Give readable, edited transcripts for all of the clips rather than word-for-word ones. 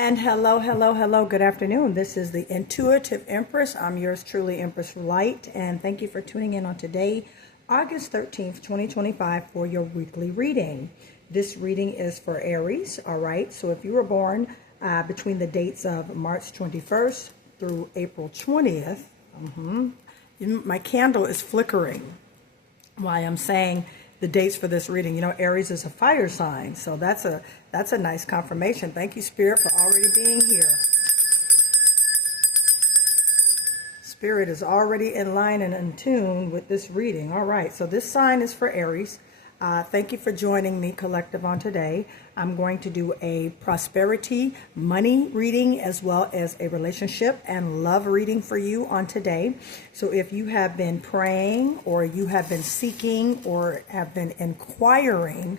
And hello, hello, hello. Good afternoon. This is the Intuitive Empress. I'm yours truly, Empress Light. And thank you for tuning in on today, August 13th, 2025, for your weekly reading. This reading is for Aries. All right. So if you were born between the dates of March 21st through April 20th, my candle is flickering while I'm saying the dates for this reading. You know, Aries is a fire sign, so that's a nice confirmation. Thank you, Spirit, for already being here. Spirit is already in line and in tune with this reading. All right, so this sign is for Aries. Thank you for joining me, Collective, on today. I'm going to do a prosperity, money reading, as well as a relationship and love reading for you on today. So if you have been praying or you have been seeking or have been inquiring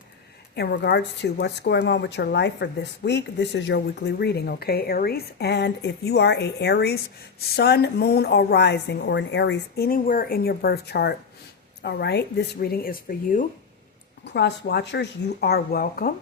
in regards to what's going on with your life for this week, this is your weekly reading, okay, Aries? And if you are a Aries sun, moon, or rising, or an Aries anywhere in your birth chart, all right, this reading is for you. Cross watchers, you are welcome.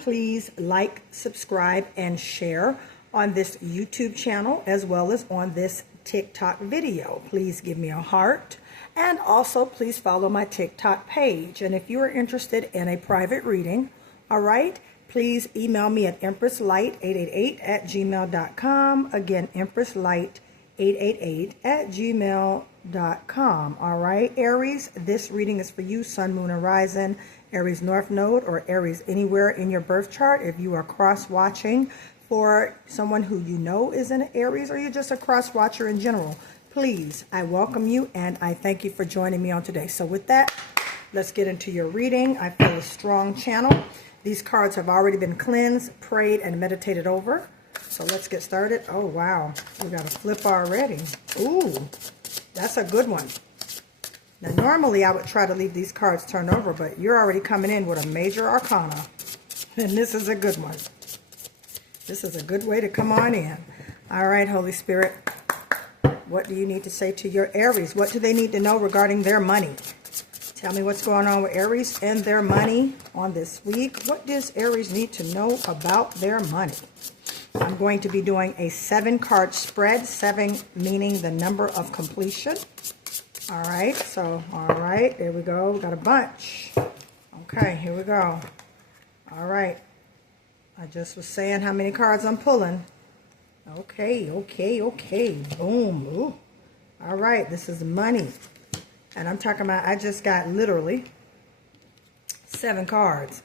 Please like, subscribe, and share on this YouTube channel as well as on this TikTok video. Please give me a heart, and also please follow my TikTok page. And if you are interested in a private reading, all right, please email me at empresslight888@gmail.com. Again, empresslight888@gmail.com. All right, Aries, this reading is for you, Sun, Moon, and Rising, Aries North Node, or Aries anywhere in your birth chart. If you are cross-watching for someone who you know is an Aries, or you're just a cross-watcher in general, please, I welcome you and I thank you for joining me on today. So with that, let's get into your reading. I feel a strong channel. These cards have already been cleansed, prayed, and meditated over. So let's get started. Oh, wow. We got a flip already. Ooh, that's a good one. Now, normally I would try to leave these cards turned over, but you're already coming in with a major arcana. And this is a good one. This is a good way to come on in. All right, Holy Spirit, what do you need to say to your Aries? What do they need to know regarding their money? Tell me what's going on with Aries and their money on this week. What does Aries need to know about their money? I'm going to be doing a 7-card spread, 7 meaning the number of completion. All right, so, all right, there we go. Got a bunch. Okay, here we go. All right. I just was saying how many cards I'm pulling. Okay, okay, okay. Boom. Ooh. All right, this is money. And I'm talking about, I just got literally 7 cards.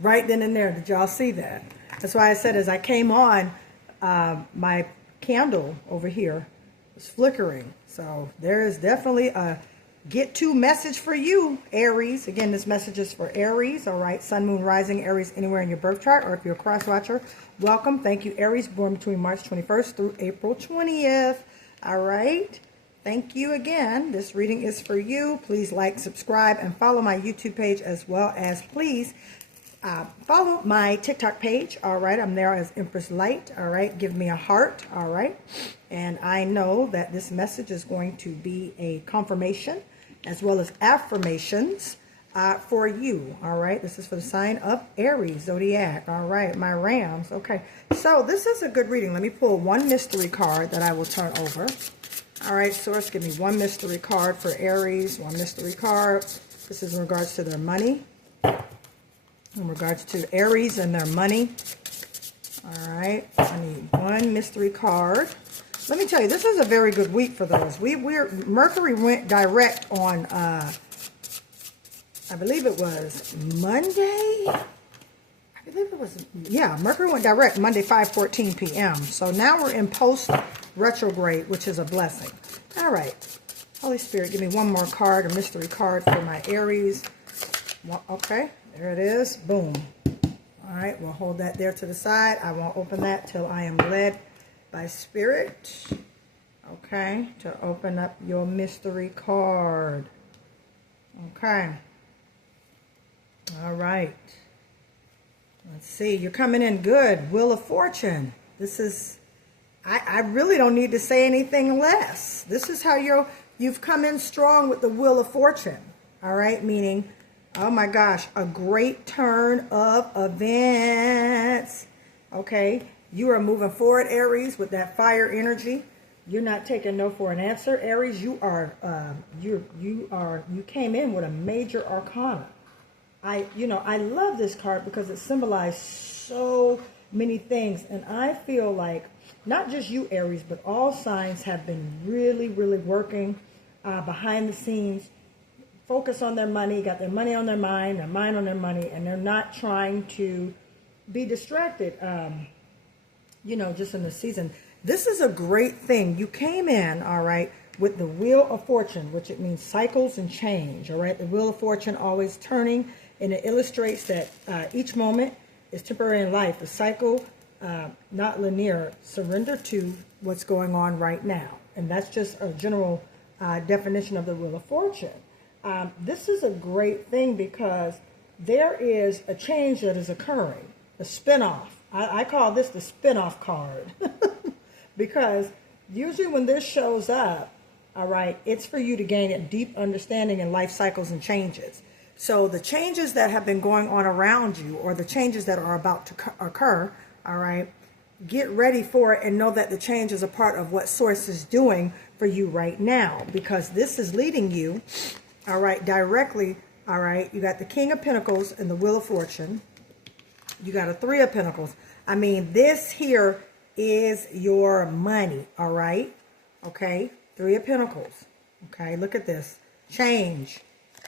Right then and there. Did y'all see that? That's why I said as I came on, my candle over here was flickering. So there is definitely a get to message for you, Aries. Again, this message is for Aries. All right, Sun, Moon, Rising, Aries anywhere in your birth chart, or if you're a cross watcher, welcome. Thank you, Aries, born between March 21st through April 20th. All right. Thank you again. This reading is for you. Please like, subscribe, and follow my YouTube page, as well as please follow my TikTok page. All right, I'm there as Empress Light. All right, give me a heart. All right, and I know that this message is going to be a confirmation as well as affirmations for you. All right, this is for the sign of Aries zodiac. All right, my Rams. Okay, so this is a good reading. Let me pull one mystery card that I will turn over. All right, Source, give me one mystery card for Aries. One mystery card. This is in regards to their money. In regards to Aries and their money. All right, I need one mystery card. Let me tell you, this is a very good week for those. Mercury went direct on, I believe it was Monday. I believe it was, yeah, Mercury went direct Monday, 5:14 p.m. So now we're in post retrograde, which is a blessing. All right, Holy Spirit, give me one more card, a mystery card for my Aries. Okay. There it is. Boom. All right, we'll hold that there to the side. I won't open that till I am led by Spirit. Okay, to open up your mystery card. Okay. All right. Let's see. You're coming in good. Wheel of Fortune. This is, I really don't need to say anything less. This is how you've come in strong with the Wheel of Fortune. All right, meaning, oh my gosh, a great turn of events. Okay, you are moving forward, Aries, with that fire energy. You're not taking no for an answer, Aries. You came in with a major arcana. I love this card because it symbolized so many things, and I feel like not just you, Aries, but all signs have been really, really working behind the scenes, focus on their money, got their money on their mind on their money, and they're not trying to be distracted, just in the season. This is a great thing. You came in, all right, with the Wheel of Fortune, which it means cycles and change, all right? The Wheel of Fortune always turning, and it illustrates that each moment is temporary in life. The cycle, not linear. Surrender to what's going on right now. And that's just a general definition of the Wheel of Fortune. This is a great thing because there is a change that is occurring, a spinoff. I call this the spinoff card because usually when this shows up, all right, it's for you to gain a deep understanding in life cycles and changes. So the changes that have been going on around you, or the changes that are about to occur, all right, get ready for it and know that the change is a part of what Source is doing for you right now, because this is leading you, all right, directly, all right. You got the King of Pentacles and the Wheel of Fortune. You got a Three of Pentacles. I mean, this here is your money, all right? Okay, Three of Pentacles. Okay, look at this. Change.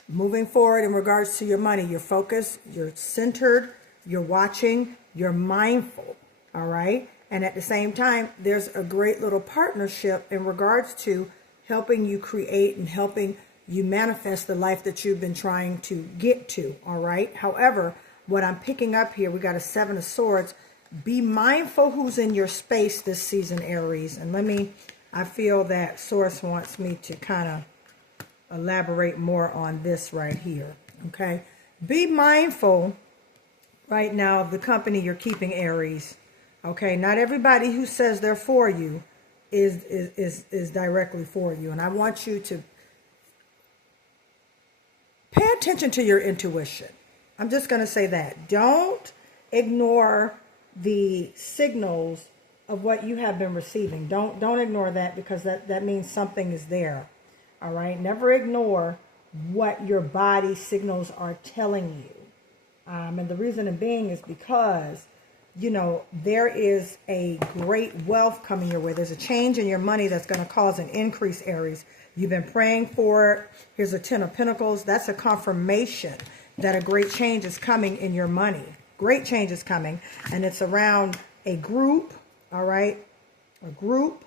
Moving forward in regards to your money. You're focused, you're centered, you're watching, you're mindful, all right? And at the same time, there's a great little partnership in regards to helping you create and helping you manifest the life that you've been trying to get to, all right? However, what I'm picking up here, we got a Seven of Swords. Be mindful who's in your space this season, Aries. And I feel that Source wants me to kind of elaborate more on this right here, okay? Be mindful right now of the company you're keeping, Aries, okay? Not everybody who says they're for you is directly for you. And I want you to pay attention to your intuition. I'm just going to say that. Don't ignore the signals of what you have been receiving. Don't ignore that, because that means something is there. All right. Never ignore what your body signals are telling you. And the reason being is because, there is a great wealth coming your way. There's a change in your money that's going to cause an increase, Aries. You've been praying for it. Here's a Ten of Pentacles. That's a confirmation that a great change is coming in your money. Great change is coming. And it's around a group, all right? A group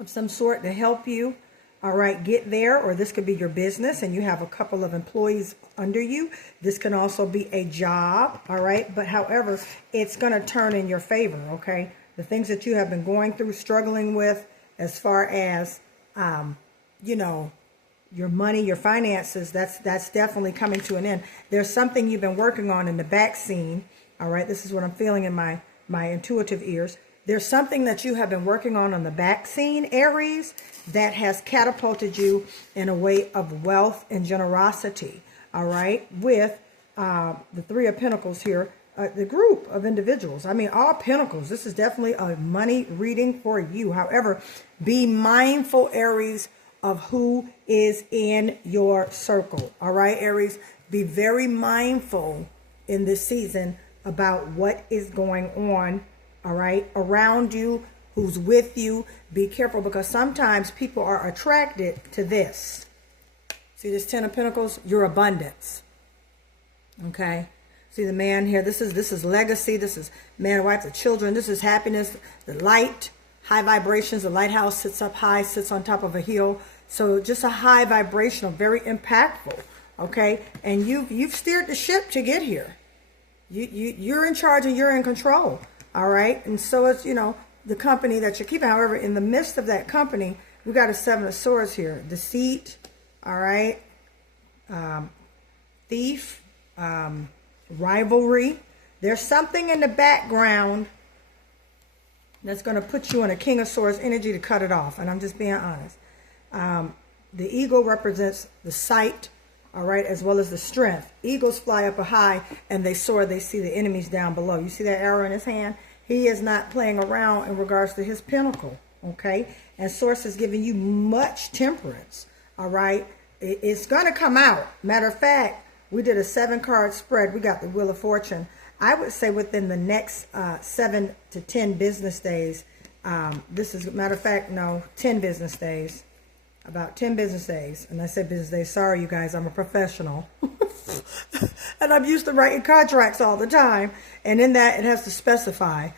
of some sort to help you, all right, get there. Or this could be your business and you have a couple of employees under you. This can also be a job, all right? But however, it's going to turn in your favor, okay? The things that you have been going through, struggling with as far as, your money, your finances, that's definitely coming to an end. There's something you've been working on in the back scene, all right? This is what I'm feeling in my intuitive ears. There's something that you have been working on the back scene, Aries, that has catapulted you in a way of wealth and generosity, all right? With the Three of Pentacles here, the group of individuals. I mean, all pentacles. This is definitely a money reading for you. However, be mindful, Aries, of who is in your circle. All right, Aries, be very mindful in this season about what is going on, all right, around you, who's with you. Be careful, because sometimes people are attracted to this. See this Ten of Pentacles? Your abundance. Okay? See the man here? This is legacy. This is man, wife, the children. This is happiness, the light. High vibrations. The lighthouse sits up high, sits on top of a hill. So just a high vibrational, very impactful. Okay, and you've steered the ship to get here. You're in charge and you're in control. All right, and so it's the company that you're keeping. However, in the midst of that company, we got a Seven of Swords here. Deceit. All right, thief, rivalry. There's something in the background that's going to put you in a King of Swords energy to cut it off. And I'm just being honest. The eagle represents the sight, all right, as well as the strength. Eagles fly up high and they soar. They see the enemies down below. You see that arrow in his hand? He is not playing around in regards to his pinnacle, okay? And Source is giving you much temperance, all right? It's going to come out. Matter of fact, we did a 7-card spread. We got the Wheel of Fortune. I would say within the next 7 to 10 business days, this is, matter of fact, no, 10 business days. About 10 business days. And I said business days. Sorry, you guys, I'm a professional. And I'm used to writing contracts all the time. And in that, it has to specify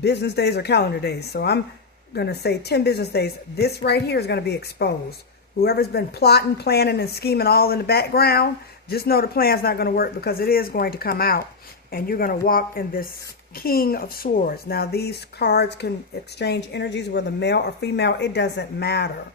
business days or calendar days. So I'm going to say 10 business days. This right here is going to be exposed. Whoever's been plotting, planning, and scheming all in the background, just know the plan's not going to work, because it is going to come out. And you're going to walk in this King of Swords. Now, these cards can exchange energies, whether male or female. It doesn't matter.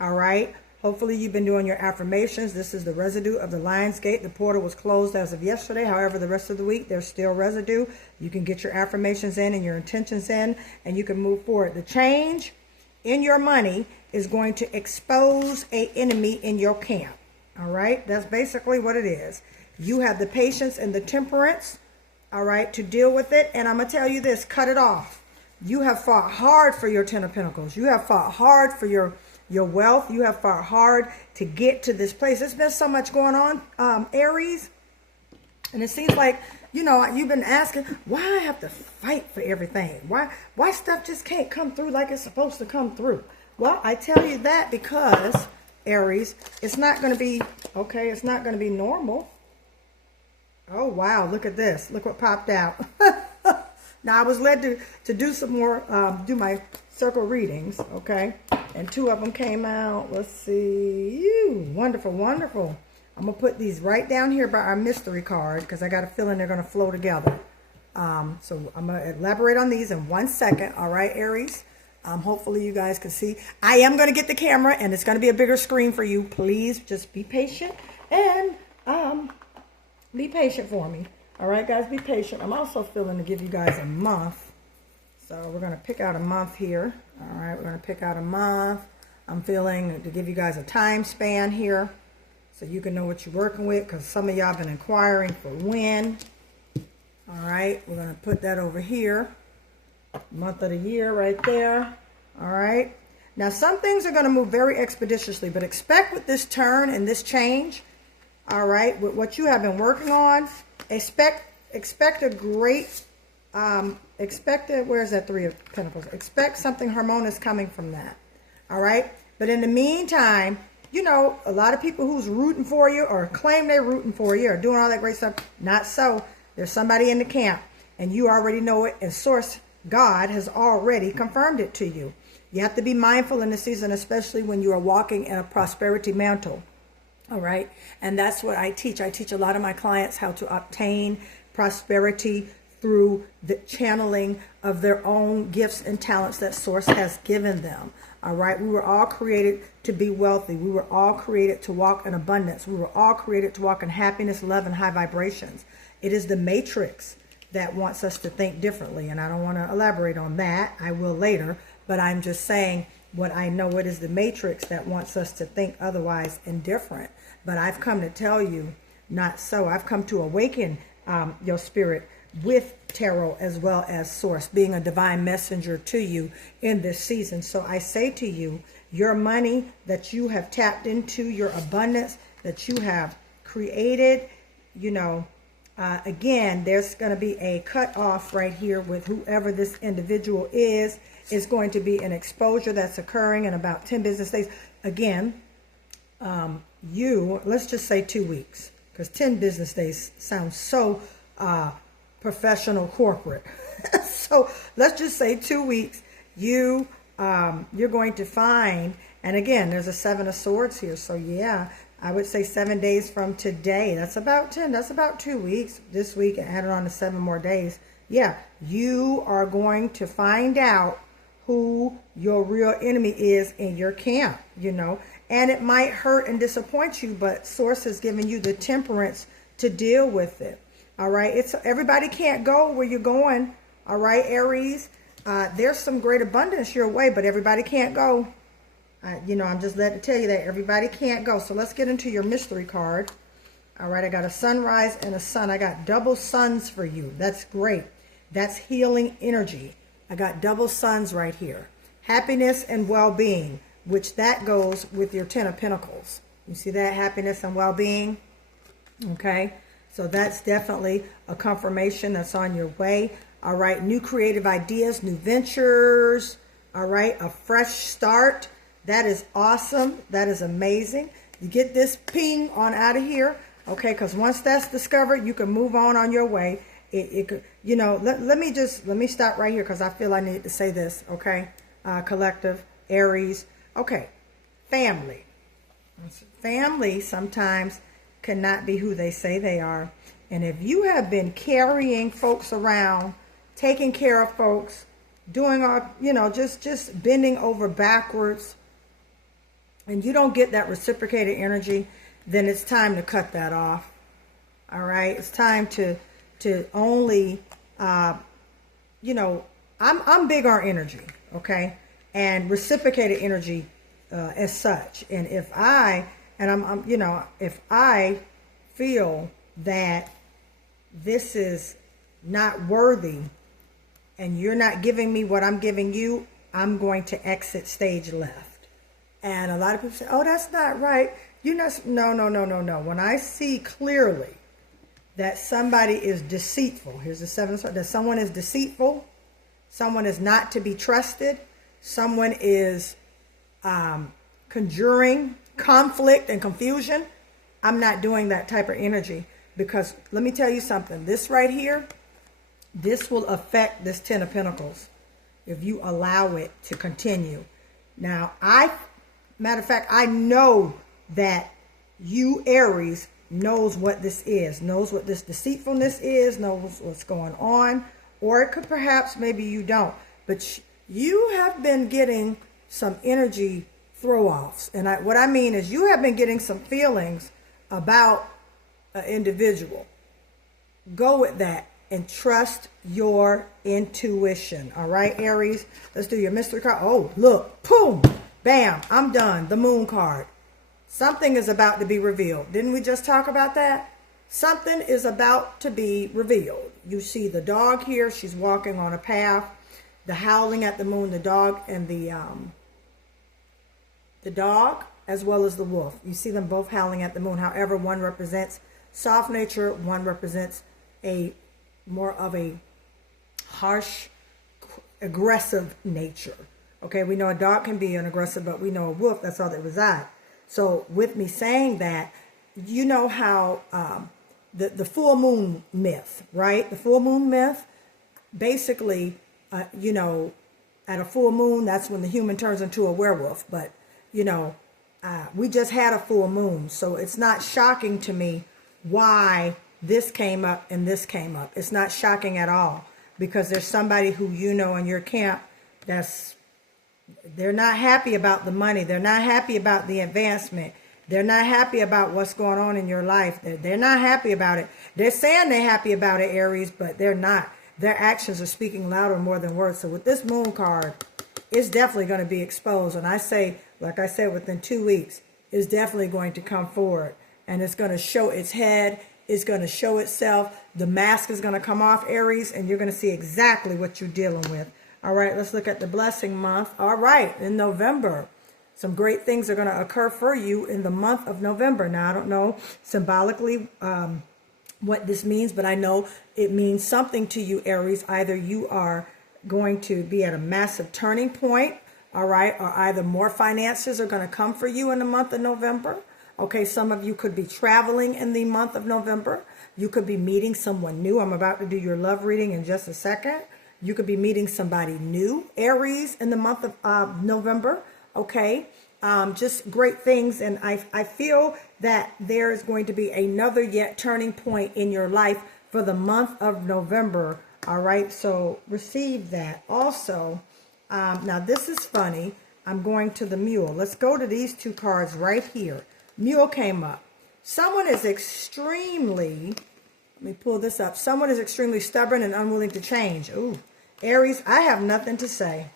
All right. Hopefully, you've been doing your affirmations. This is the residue of the Lion's Gate. The portal was closed as of yesterday. However, the rest of the week, there's still residue. You can get your affirmations in and your intentions in, and you can move forward. The change in your money is going to expose an enemy in your camp. All right. That's basically what it is. You have the patience and the temperance, all right, to deal with it. And I'm going to tell you this, cut it off. You have fought hard for your 10 of Pentacles. You have fought hard for your wealth. You have fought hard to get to this place. There's been so much going on, Aries. And it seems like, you know, you've been asking, why I have to fight for everything? Why stuff just can't come through like it's supposed to come through? Well, I tell you that because, Aries, it's not going to be, okay, it's not going to be normal. Oh, wow, look at this. Look what popped out. Now, I was led to do some more, do my circle readings, okay? And 2 of them came out. Let's see. Wonderful, wonderful. I'm going to put these right down here by our mystery card, because I got a feeling they're going to flow together. So I'm going to elaborate on these in 1 second. All right, Aries? Hopefully you guys can see. I am going to get the camera, and it's going to be a bigger screen for you. Please just be patient, and be patient for me. All right, guys, be patient. I'm also feeling to give you guys a month. So we're going to pick out a month here. All right, we're going to pick out a month. I'm feeling to give you guys a time span here, so you can know what you're working with, because some of y'all have been inquiring for when. All right, we're going to put that over here. Month of the year right there. All right. Now, some things are going to move very expeditiously, but expect with this turn and this change, all right, with what you have been working on, expect a great, where's that 3 of Pentacles? Expect something harmonious coming from that. All right. But in the meantime, you know, a lot of people who's rooting for you or claim they're rooting for you or doing all that great stuff, not so. There's somebody in the camp, and you already know it, and Source, God, has already confirmed it to you. You have to be mindful in this season, especially when you are walking in a prosperity mantle. All right. And that's what I teach. I teach a lot of my clients how to obtain prosperity through the channeling of their own gifts and talents that Source has given them. All right. We were all created to be wealthy. We were all created to walk in abundance. We were all created to walk in happiness, love, and high vibrations. It is the matrix that wants us to think differently. And I don't want to elaborate on that. I will later. But I'm just saying what I know. It is the matrix that wants us to think otherwise and different. But I've come to tell you, not so. I've come to awaken your spirit with tarot as well as Source, being a divine messenger to you in this season. So I say to you, your money that you have tapped into, your abundance that you have created, you know, again, there's going to be a cutoff right here with whoever this individual is. Is going to be an exposure that's occurring in about 10 business days. Again, let's just say 2 weeks, because 10 business days sounds so professional corporate. So let's just say 2 weeks. You're going to find, and again, there's a 7 of Swords here. So yeah, I would say 7 days from today. That's about 10. That's about 2 weeks. This week, and add it on to 7 more days. Yeah, you are going to find out who your real enemy is in your camp, you know. And it might hurt and disappoint you, but Source has given you the temperance to deal with it. All right. Everybody can't go where you're going. All right, Aries. There's some great abundance your way, but everybody can't go. You know, I'm just letting tell you that everybody can't go. So let's get into your mystery card. All right. I got a sunrise and a sun. I got double suns for you. That's great. That's healing energy. I got double suns right here. Happiness and well-being, which that goes with your Ten of Pentacles. You see that? Happiness and well-being. Okay. So that's definitely a confirmation that's on your way. All right. New creative ideas, new ventures. All right. A fresh start. That is awesome. That is amazing. You get this ping on out of here. Okay. Because once that's discovered, you can move on your way. It could, you know, let me stop right here because I feel I need to say this. Okay. Collective, Aries. Okay. Family. Family sometimes cannot be who they say they are. And if you have been carrying folks around, taking care of folks, doing all, you know, just bending over backwards, and you don't get that reciprocated energy, then it's time to cut that off. All right. It's time to only, you know, I'm big on energy. Okay. And reciprocated energy, as such. And if I'm you know, if I feel that this is not worthy and you're not giving me what I'm giving you, I'm going to exit stage left. And a lot of people say, oh, that's not right. You're not, no. When I see clearly that somebody is deceitful, here's the seven, that someone is deceitful, someone is not to be trusted, someone is conjuring conflict and confusion, I'm not doing that type of energy. Because let me tell you something, this right here, this will affect this Ten of Pentacles if you allow it to continue. Now, matter of fact, I know that you, Aries, knows what this is, knows what this deceitfulness is, knows what's going on, or it could perhaps, maybe you don't, but you have been getting some energy throw-offs. And what I mean is you have been getting some feelings about an individual. Go with that and trust your intuition. All right, Aries, let's do your mystery card. Oh, look, boom, bam, I'm done. The Moon card. Something is about to be revealed. Didn't we just talk about that? Something is about to be revealed. You see the dog here. She's walking on a path. The howling at the moon, the dog, and the dog, as well as the wolf. You see them both howling at the moon. However, one represents soft nature. One represents more of a harsh, aggressive nature. Okay, we know a dog can be an aggressive, but we know a wolf, that's all they reside. So with me saying that, you know how the full moon myth, right? The full moon myth, basically, you know, at a full moon, that's when the human turns into a werewolf. But, you know, we just had a full moon. So it's not shocking to me why this came up and this came up. It's not shocking at all because there's somebody who you know in your camp they're not happy about the money. They're not happy about the advancement. They're not happy about what's going on in your life. They're not happy about it. They're saying they're happy about it, Aries, but they're not. Their actions are speaking louder more than words. So with this moon card, it's definitely going to be exposed. And I say, like I said, within 2 weeks, it's definitely going to come forward. And it's going to show its head. It's going to show itself. The mask is going to come off, Aries, and you're going to see exactly what you're dealing with. All right, let's look at the blessing month. All right, in November, some great things are going to occur for you in the month of November. Now, I don't know symbolically what this means, but I know it means something to you, Aries. Either you are going to be at a massive turning point, all right, or either more finances are going to come for you in the month of November. Okay, some of you could be traveling in the month of November. You could be meeting someone new. I'm about to do your love reading in just a second. You could be meeting somebody new, Aries, in the month of November. Okay, just great things. And I feel that there is going to be another yet turning point in your life for the month of November. All right, so receive that. Also, now this is funny. I'm going to the Mule. Let's go to these two cards right here. Mule came up. Someone is extremely, let me pull this up. Someone is extremely stubborn and unwilling to change. Ooh, Aries, I have nothing to say.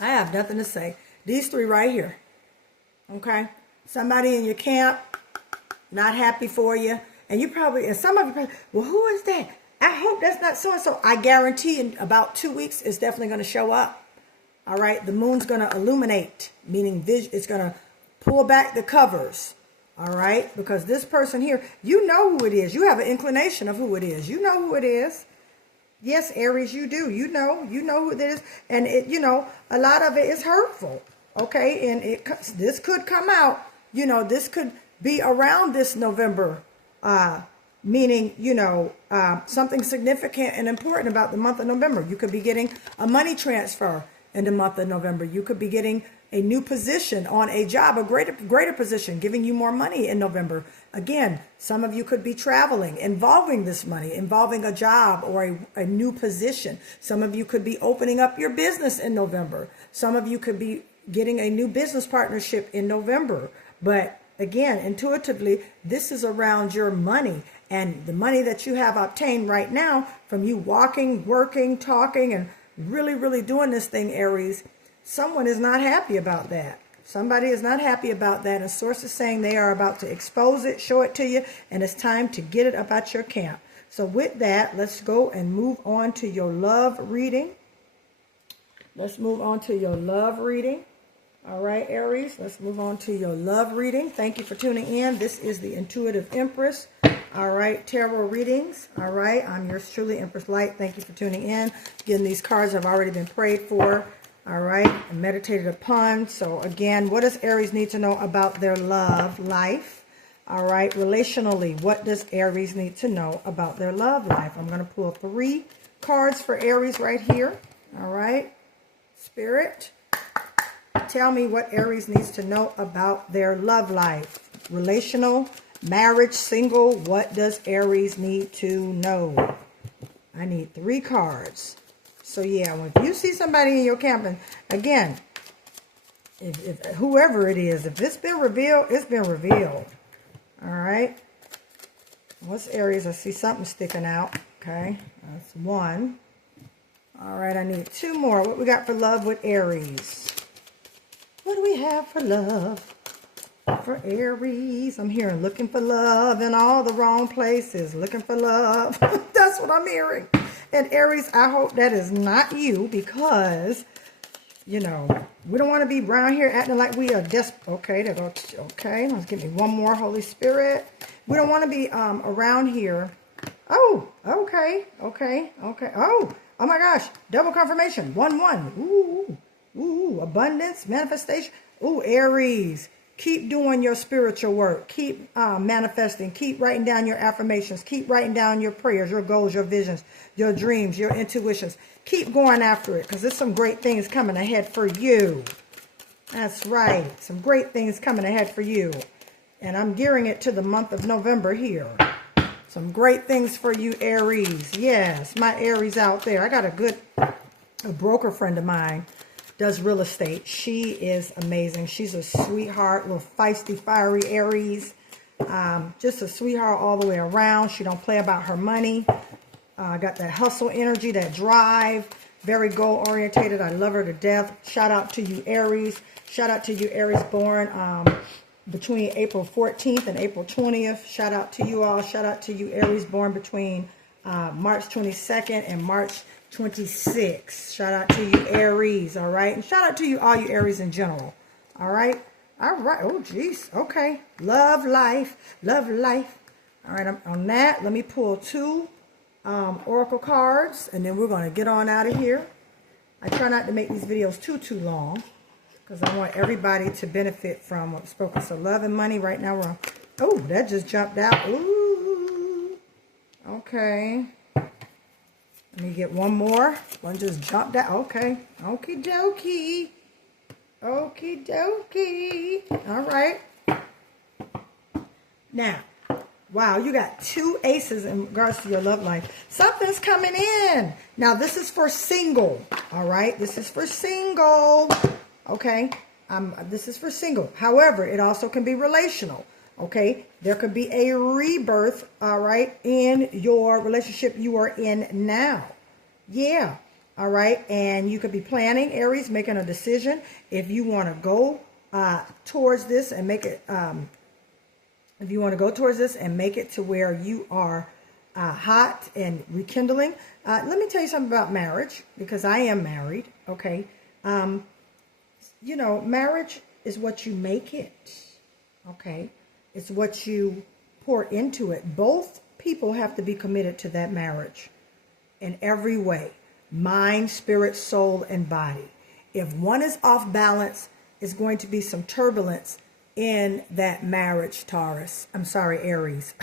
I have nothing to say. These three right here. Okay? Somebody in your camp, not happy for you. And you probably, and some of you probably, well, who is that? I hope that's not so-and-so. I guarantee in about 2 weeks, it's definitely going to show up. All right. The moon's going to illuminate, meaning it's going to pull back the covers. All right. Because this person here, you know who it is. You have an inclination of who it is. You know who it is. Yes, Aries, you do. You know who it is. And a lot of it is hurtful. Okay. And this could come out, this could be around this November, meaning, something significant and important about the month of November. You could be getting a money transfer in the month of November. You could be getting a new position on a job, a greater position, giving you more money in November. Again, some of you could be traveling, involving this money, involving a job or a new position. Some of you could be opening up your business in November. Some of you could be getting a new business partnership in November. But again, intuitively, this is around your money and the money that you have obtained right now from you walking, working, talking, and really, really doing this thing, Aries. Someone is not happy about that. Somebody is not happy about that. And source is saying they are about to expose it, show it to you, and it's time to get it up out your camp. So with that, let's go and move on to your love reading. Let's move on to your love reading. All right, Aries, let's move on to your love reading. Thank you for tuning in. This is the Intuitive Empress. All right, tarot readings. All right, I'm yours truly, Empress Light. Thank you for tuning in. Again, these cards have already been prayed for. All right, and meditated upon. So again, what does Aries need to know about their love life? All right, relationally, what does Aries need to know about their love life? I'm going to pull 3 cards for Aries right here. All right, Spirit, tell me what Aries needs to know about their love life. Relational, marriage, single, what does Aries need to know? I need 3 cards. So yeah, if you see somebody in your camp, and again, if whoever it is, if it's been revealed, it's been revealed. All right. What's Aries? I see something sticking out. Okay, that's 1. All right, I need 2 more. What we got for love with Aries? What do we have for love for Aries? I'm hearing looking for love in all the wrong places. Looking for love. That's what I'm hearing. And Aries, I hope that is not you, because, we don't want to be around here acting like we are desperate. Okay, okay, let's give me 1 more, Holy Spirit. We don't want to be around here. Oh, okay. Oh my gosh, double confirmation. 1-1. Ooh, abundance, manifestation. Ooh, Aries. Keep doing your spiritual work. Keep manifesting. Keep writing down your affirmations. Keep writing down your prayers, your goals, your visions, your dreams, your intuitions. Keep going after it, because there's some great things coming ahead for you. That's right. Some great things coming ahead for you. And I'm gearing it to the month of November here. Some great things for you, Aries. Yes, my Aries out there. I got a broker friend of mine. Does real estate. She is amazing. She's a sweetheart, little feisty, fiery Aries. Just a sweetheart all the way around. She don't play about her money. Got that hustle energy, that drive. Very goal orientated. I love her to death. Shout out to you, Aries. Shout out to you, Aries born between April 14th and April 20th. Shout out to you all. Shout out to you, Aries born between March 22nd and March 26. Shout out to you, Aries. All right. And shout out to you, all you Aries in general. All right. All right. Oh, geez. Okay. Love life. Love life. All right. On that, let me pull 2 oracle cards, and then we're going to get on out of here. I try not to make these videos too long, because I want everybody to benefit from what's spoken. So love and money right now. We're on. Oh, that just jumped out. Ooh. Okay. Let me get 1 more. One just jumped out. Okay. Okie dokie. Okie dokie. All right. Now, wow, you got 2 aces in regards to your love life. Something's coming in. Now, this is for single. All right. This is for single. Okay. This is for single. However, it also can be relational. Okay, there could be a rebirth, all right, in your relationship you are in now. Yeah, all right, and you could be planning, Aries, making a decision if you want to go towards this and make it, if you want to go towards this and make it to where you are hot and rekindling. Let me tell you something about marriage, because I am married, okay? Marriage is what you make it, okay? It's what you pour into it. Both people have to be committed to that marriage in every way: mind, spirit, soul, and body. If one is off balance, it's going to be some turbulence in that marriage, Taurus. I'm sorry, Aries.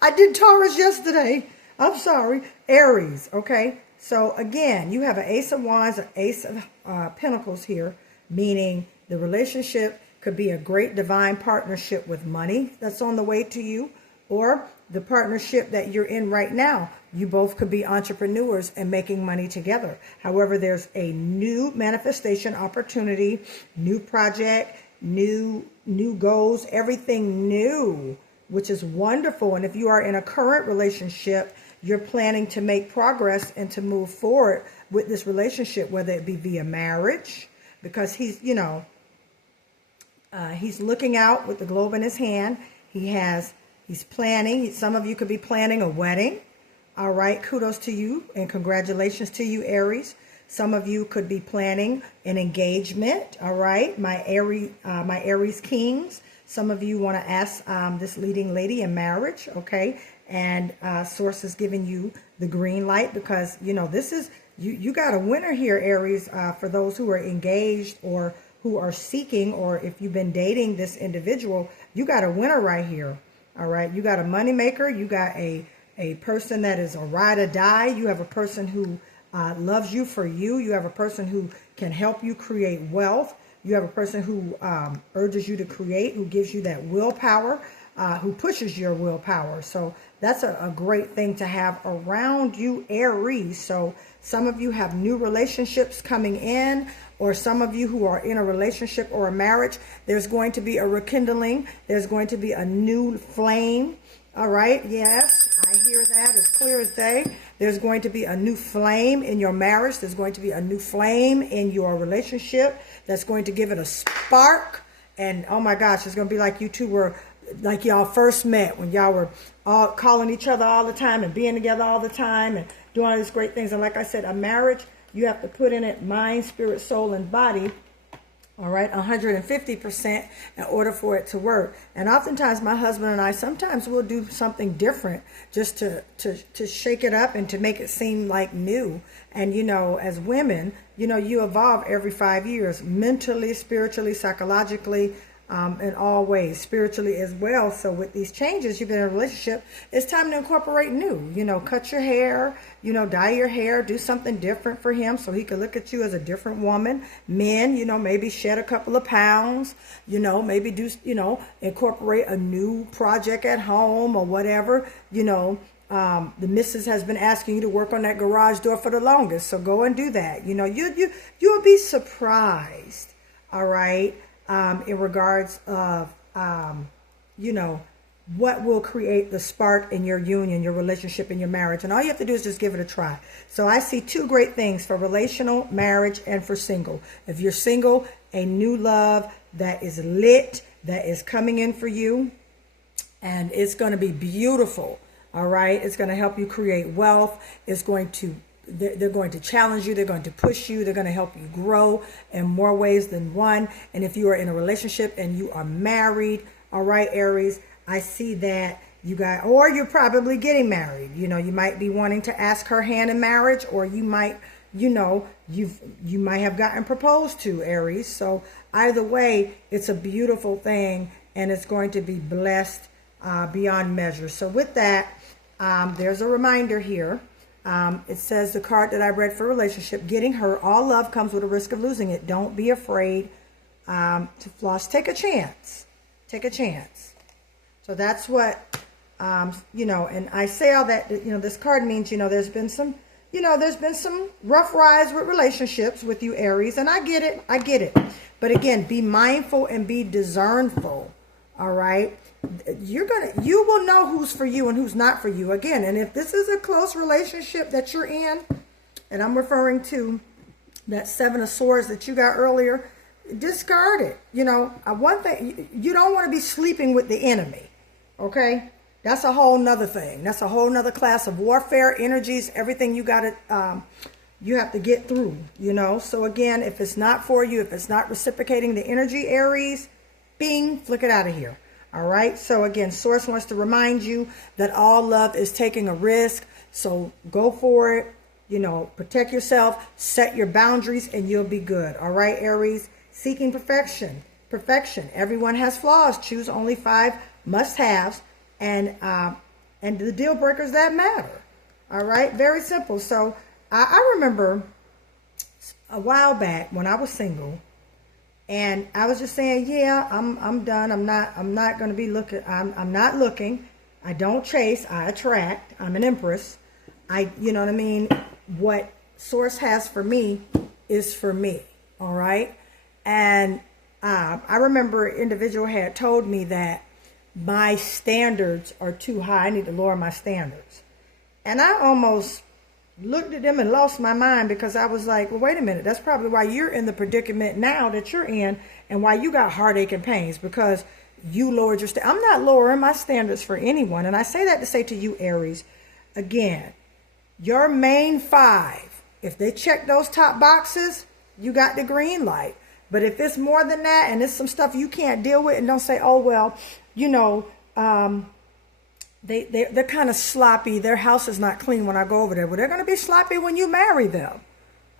I did Taurus yesterday. I'm sorry, Aries, okay? So again, you have an Ace of Wands, an Ace of Pentacles here, meaning the relationship could be a great divine partnership with money that's on the way to you, or the partnership that you're in right now. You both could be entrepreneurs and making money together. However, there's a new manifestation opportunity, new project, new goals, everything new, which is wonderful. And if you are in a current relationship, you're planning to make progress and to move forward with this relationship, whether it be via marriage, because he's looking out with the globe in his hand. He's planning. Some of you could be planning a wedding. All right. Kudos to you and congratulations to you, Aries. Some of you could be planning an engagement. All right. My Aries kings. Some of you want to ask this leading lady in marriage. Okay. And Source is giving you the green light, because, this is, you got a winner here, Aries, for those who are engaged or who are seeking, or if you've been dating this individual, you got a winner right here. All right. You got a moneymaker. You got a person that is a ride or die. You have a person who loves you for you. You have a person who can help you create wealth. You have a person who urges you to create, who gives you that willpower, who pushes your willpower. So that's a great thing to have around you, Aries. So some of you have new relationships coming in, or some of you who are in a relationship or a marriage, there's going to be a rekindling. There's going to be a new flame. All right. Yes, I hear that as clear as day. There's going to be a new flame in your marriage. There's going to be a new flame in your relationship that's going to give it a spark. And oh my gosh, it's going to be like you two were, like y'all first met, when y'all were all calling each other all the time and being together all the time and doing all these great things. And like I said, a marriage, you have to put in it mind, spirit, soul, and body. All right, 150% in order for it to work. And oftentimes my husband and I, sometimes we'll do something different just to shake it up and to make it seem like new. And, as women, you evolve every 5 years, mentally, spiritually, psychologically, in all ways, spiritually as well. So with these changes, you've been in a relationship, it's time to incorporate new, cut your hair, dye your hair, do something different for him so he could look at you as a different woman. Men, maybe shed a couple of pounds, maybe do, incorporate a new project at home or whatever. The missus has been asking you to work on that garage door for the longest. So go and do that. You'll be surprised. All right. In regards of, what will create the spark in your union, your relationship, in your marriage. And all you have to do is just give it a try. So I see two great things for relational, marriage, and for single. If you're single, a new love that is lit, that is coming in for you. And it's going to be beautiful. All right. It's going to help you create wealth. They're going to challenge you. They're going to push you. They're going to help you grow in more ways than one. And if you are in a relationship and you are married, all right, Aries, I see that or you're probably getting married. You might be wanting to ask her hand in marriage, or you might, you might have gotten proposed to, Aries. So either way, it's a beautiful thing, and it's going to be blessed beyond measure. So with that, there's a reminder here. It says the card that I read for relationship, getting hurt. All love comes with a risk of losing it. Don't be afraid to floss. Take a chance. Take a chance. So that's what, and I say all that, this card means, there's been some rough rides with relationships with you, Aries. And I get it. But again, be mindful and be discernful. All right. You will know who's for you and who's not for you. Again, and if this is a close relationship that you're in, and I'm referring to that 7 of Swords that you got earlier, discard it. One thing, you don't want to be sleeping with the enemy. Okay? That's a whole nother thing. That's a whole nother class of warfare, energies, everything you got to, you have to get through, you know. So again, if it's not for you, if it's not reciprocating the energy, Aries, bing, flick it out of here. All right. So again, Source wants to remind you that all love is taking a risk. So go for it. You know, protect yourself, set your boundaries, and you'll be good. All right, Aries, seeking perfection. Perfection. Everyone has flaws. Choose only 5 must-haves and the deal breakers that matter. All right, very simple. So I remember a while back when I was single, and I was just saying, yeah, I'm done. I'm not going to be looking. I'm not looking. I don't chase. I attract. I'm an empress. You know what I mean? What Source has for me is for me. All right. And I remember an individual had told me that my standards are too high. I need to lower my standards. And I almost looked at them and lost my mind, because I was like, well, wait a minute. That's probably why you're in the predicament now that you're in, and why you got heartache and pains, because you lowered your I'm not lowering my standards for anyone. And I say that to say to you, Aries, again, your main 5, if they check those top boxes, you got the green light. But if it's more than that, and it's some stuff you can't deal with, and don't say, oh, well, you know, they're kind of sloppy. Their house is not clean when I go over there. Well, they're going to be sloppy when you marry them.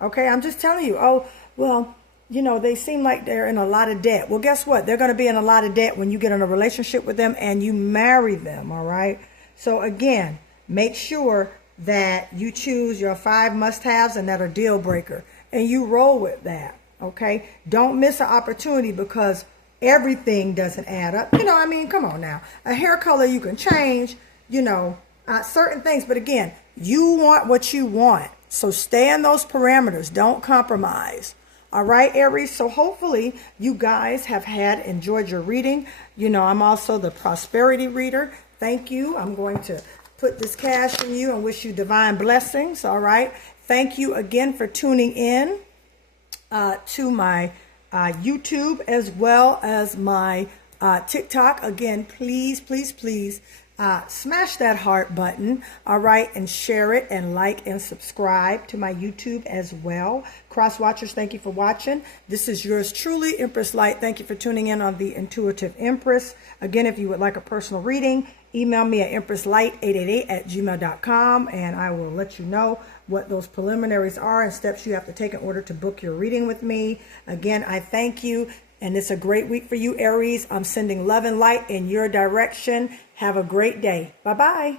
Okay, I'm just telling you. Oh, well, you know, they seem like they're in a lot of debt. Well, guess what? They're going to be in a lot of debt when you get in a relationship with them and you marry them, all right? So, again, make sure that you choose your 5 must-haves and that are deal breaker, and you roll with that, okay? Don't miss an opportunity, because everything doesn't add up. You know, I mean, come on now. A hair color you can change, you know, certain things. But again, you want what you want. So stay in those parameters. Don't compromise. All right, Aries. So hopefully you guys have enjoyed your reading. You know, I'm also the prosperity reader. Thank you. I'm going to put this cash in you and wish you divine blessings. All right. Thank you again for tuning in to my YouTube, as well as my TikTok. Again, please, please, please smash that heart button, all right, and share it, and like and subscribe to my YouTube as well. Cross watchers, thank you for watching. This is yours truly, Empress Light. Thank you for tuning in on the Intuitive Empress. Again, if you would like a personal reading, email me at empresslight888@gmail.com, and I will let you know what those preliminaries are and steps you have to take in order to book your reading with me. Again, I thank you, and it's a great week for you, Aries. I'm sending love and light in your direction. Have a great day. Bye-bye.